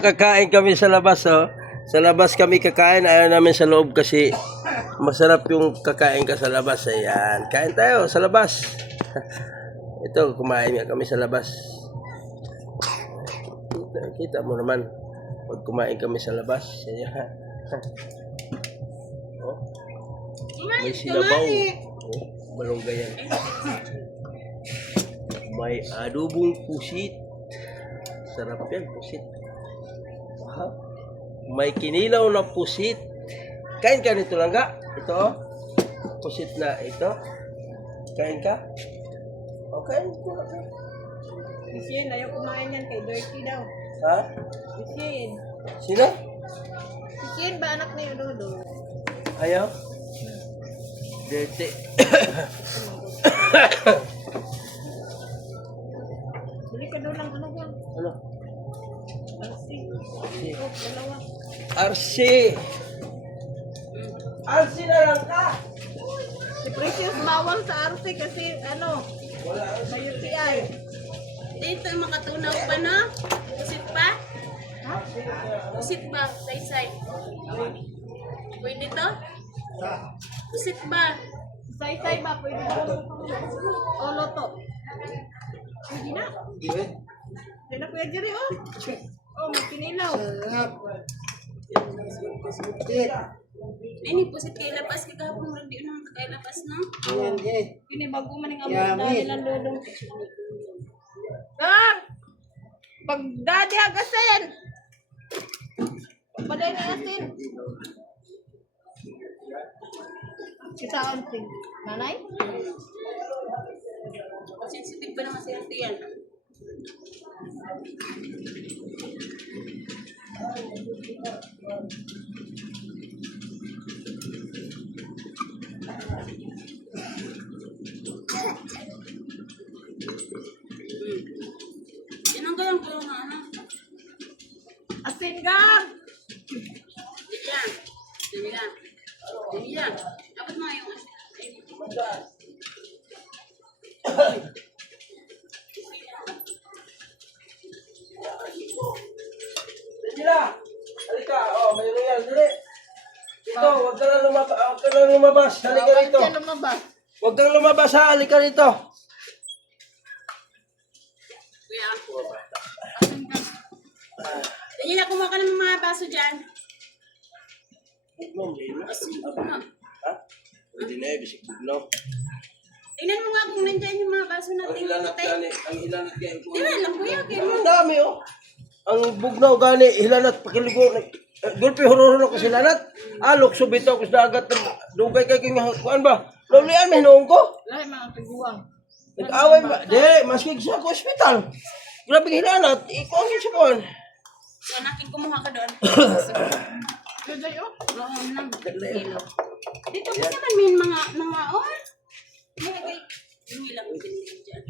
Kakain kami sa labas, oh. Sa labas kami kakain, ayaw namin sa loob kasi masarap yung kakain ka sa labas. Ayan, kain tayo sa labas. Ito, kumain nga kami sa labas. Kita mo naman, pag kumain kami sa labas. Ayan. Oh, may sinabaw. Oh, malunggay yan. May adobong pusit. Sarap yan, pusit. Wow. May kinilaw na pusit. Kain ka nito lang ka? Ito, oh. Pusit na ito. Kain ka? Okay. Lucien, ayaw kumain yan kay Dirty daw. Ha? Lucien. Sino? Lucien ba anak na yun doon? Ayaw? Dirty. Bili ka doon ng ano ba? Ano? RC. Oh, dalawa. RC. RC na lang ka. Si Precious bawal sa RC kasi ano, Wala. may UTI. Dito makatunaw pa na? Pusit pa? Ha? Pusit ba? Say-say. Pwede to? Pusit ba? Say-say ba? Pwede ba? O, loto. Pwede na. Pwede na Kuya Jerry, oh. Oh, may pinilaw. Ini pusit kay lapas kay kahapon rin di naman kay lapas no? Pinibago man yung amon dahil ang dudong. Gang! Pagdadi agasin! Pagpaday na asin. Kita anting. Nanay? Sensitive pa naman si ate yan. Yan ang galang ko na ano. Asin gang! Yan. Dili lang. Dili lang. Dapat mga yung asin. Sila. Halika. Oh, mayroon yan. Dali. Ito, huwag ka na lumabas. Huwag ka na lumabas. Halika Bawal rito. siya lumabas. Huwag kang lumabas ha. Halika rito. Kuya. Asin ka. Dali na kumuha ka ng mga baso dyan. Ha? Hindi na eh. Bisik bugnaw. Tingnan mo nga kung nandyan yung mga baso natin. Ang ilanat gani. Ang ilanat gani. Di ba lang kuya? Kaya mo. Ang dami oh. Ang bugnaw gani. Hilanat. Pakiligo. Gulpi huro-huro ko si lanat. Alok subito ko sa dagat. Dugay kay kanya. Kuan ba? Lawlian may noong ko. Lahat mga tiguang. Nag-away ba? Di. Maskig sa hospital. Grabe hilanat. Ikaw ang sa kuan. So, nakin kumuha ka doon. Ganda yun. Oo, nang kilo. Dito mo naman may mga oh. May lang yung binili dyan.